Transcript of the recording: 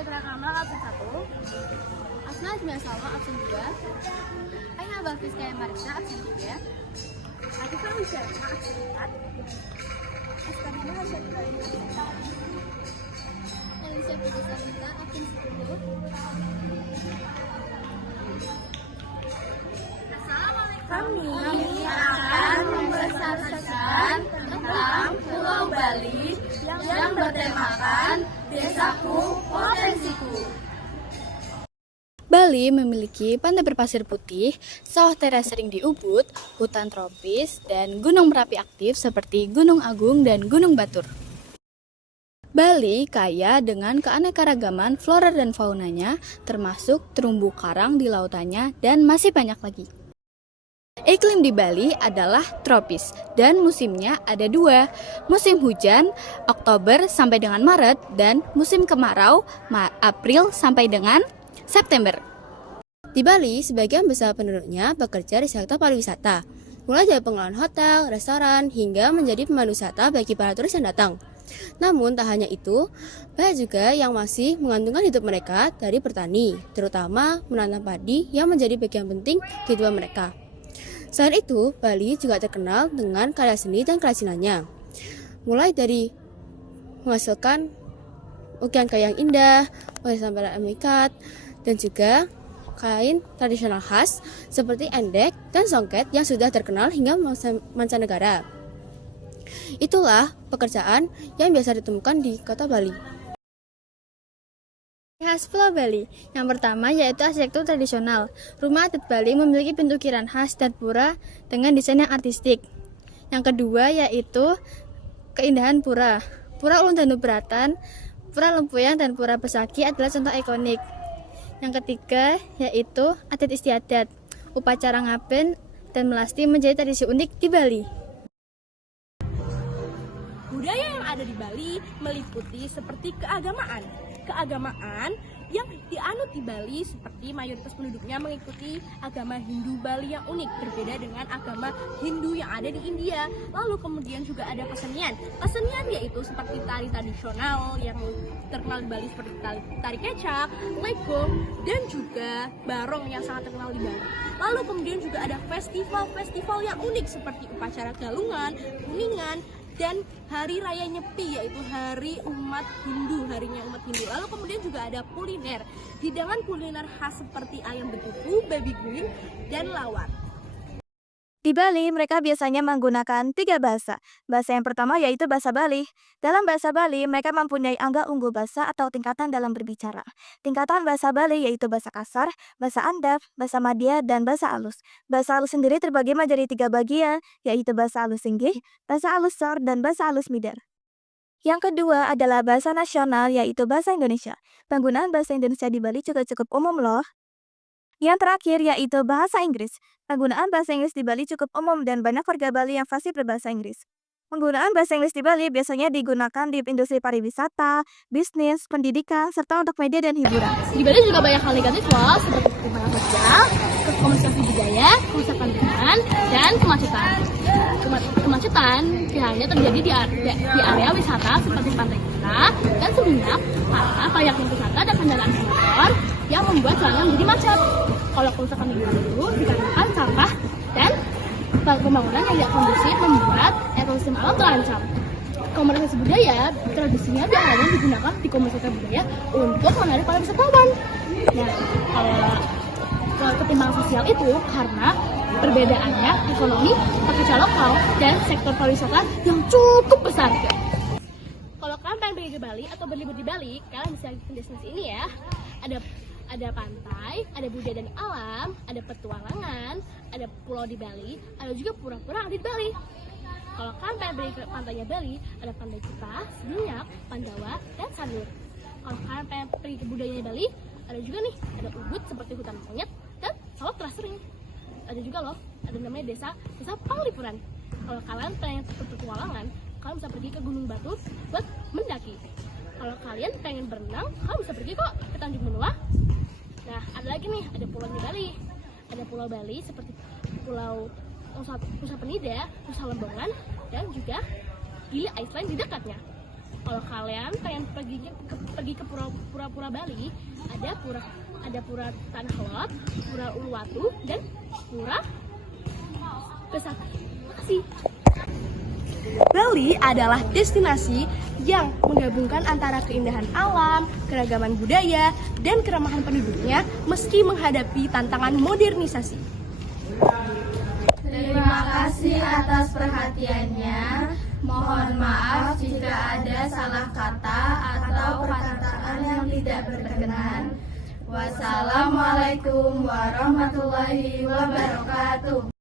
Petra Kamal absen 1, Asma Azmiya Salma absen 2, Aina Balkis Kaya Marisa absen 3, Atifah Wisata absen 4, Eskadina Hasyat Kalim absen 4, Elisa Putri Salita absen 10. Kami akan mempresentasikan tentang Pulau Bali yang bertemakan Desaku Potensiku. Bali memiliki pantai berpasir putih, sawah teras sering di Ubud, hutan tropis, dan gunung berapi aktif seperti Gunung Agung dan Gunung Batur. Bali kaya dengan keanekaragaman flora dan faunanya, termasuk terumbu karang di lautannya, dan masih banyak lagi. Iklim di Bali adalah tropis dan musimnya ada 2, musim hujan Oktober sampai dengan Maret dan musim kemarau April sampai dengan September. Di Bali, sebagian besar penduduknya bekerja di sektor pariwisata, mulai dari pengelolaan hotel, restoran, hingga menjadi pemandu wisata bagi para turis yang datang. Namun tak hanya itu, banyak juga yang masih menggantungkan hidup mereka dari bertani, terutama menanam padi yang menjadi bagian penting kehidupan mereka. Selain itu, Bali juga terkenal dengan karya seni dan kerajinannya. Mulai dari menghasilkan ukiran kayu yang indah, warisan para emikat, dan juga kain tradisional khas seperti endek dan songket yang sudah terkenal hingga mancanegara. Itulah pekerjaan yang biasa ditemukan di kota Bali. Khas Pulau Bali. Yang pertama yaitu arsitektur tradisional. Rumah adat Bali memiliki bentuk ukiran khas dan pura dengan desain yang artistik. Yang kedua yaitu keindahan pura. Pura Ulun Danu Beratan, Pura Lempuyang, dan Pura Besaki adalah contoh ikonik. Yang ketiga yaitu adat istiadat. Upacara ngaben dan melasti menjadi tradisi unik di Bali. Budaya yang ada di Bali meliputi seperti keagamaan yang dianut di Bali, seperti mayoritas penduduknya mengikuti agama Hindu Bali yang unik, berbeda dengan agama Hindu yang ada di India. Lalu kemudian juga ada kesenian yaitu seperti tari tradisional yang terkenal di Bali seperti tari kecak, lego, dan juga barong yang sangat terkenal di Bali. Lalu kemudian juga ada festival yang unik seperti upacara Galungan, Kuningan, dan Hari Raya Nyepi, yaitu harinya umat Hindu. Lalu kemudian juga ada kuliner, hidangan kuliner khas seperti ayam betutu, babi guling, dan lawar. Di Bali, mereka biasanya menggunakan 3 bahasa. Bahasa yang pertama yaitu bahasa Bali. Dalam bahasa Bali, mereka mempunyai angga unggul bahasa atau tingkatan dalam berbicara. Tingkatan bahasa Bali yaitu bahasa kasar, bahasa Andap, bahasa Madya, dan bahasa alus. Bahasa alus sendiri terbagi menjadi 3 bagian, yaitu bahasa alus Singgih, bahasa alus Sor, dan bahasa alus Midar. Yang kedua adalah bahasa nasional yaitu bahasa Indonesia. Penggunaan bahasa Indonesia di Bali juga cukup umum loh. Yang terakhir yaitu bahasa Inggris. Penggunaan bahasa Inggris di Bali cukup umum dan banyak warga Bali yang fasih berbahasa Inggris. Penggunaan bahasa Inggris di Bali biasanya digunakan di industri pariwisata, bisnis, pendidikan, serta untuk media dan hiburan. Di Bali juga banyak hal negatif loh, seperti ketimpangan sosial, komunikasi budaya, kerusakan lingkungan, dan kemacetan. Kemacetan hanya terjadi di area wisata seperti pantai Kuta dan Seminyak karena banyaknya wisata dan kendaraan motor yang membuat jalan menjadi macet. Kalau kerusakan lingkungan itu dikarenakan sampah dan pembangunan yang tidak kondusif membuat ekosistem alam terancam. Komunikasi budaya tradisinya biasanya digunakan di komunikasi budaya untuk menarik para wisatawan. Nah, kalau ketimpangan sosial itu karena perbedaannya ekonomi pekerja lokal dan sektor pariwisata yang cukup besar. Kalau kalian pengen pergi ke Bali atau berlibur di Bali, kalian bisa ke destinasi ini ya. Ada pantai, ada budaya dan alam, ada petualangan, ada pulau di Bali, ada juga pura-pura di Bali. Kalau kalian pengen pergi ke pantainya Bali, ada Pantai Kuta, Seminyak, Pandawa, dan Sanur. Kalau kalian pengen pergi ke budayanya Bali, ada juga nih, ada Ubud seperti hutan monyet dan sawah teras sering. Ada juga loh, ada namanya desa Panglipuran. Kalau kalian pengen petualangan, kalian bisa pergi ke Gunung Batur buat mendaki. Kalau kalian pengen berenang, kalian bisa pergi kok ke Tanjung Benua. Nah, ada lagi nih, ada pulau di Bali. Ada pulau Bali seperti Pulau Nusa Penida, Nusa Lembongan, dan juga Gili Island di dekatnya. Kalau kalian pengen pergi ke pura-pura Bali, ada pura Tanah Lot, pura Uluwatu, dan pura Besakih. Makasih. Bali adalah destinasi yang menggabungkan antara keindahan alam, keragaman budaya, dan keramahan penduduknya meski menghadapi tantangan modernisasi. Terima kasih atas perhatiannya. Mohon maaf jika ada salah kata atau perkataan yang tidak berkenan. Wassalamualaikum warahmatullahi wabarakatuh.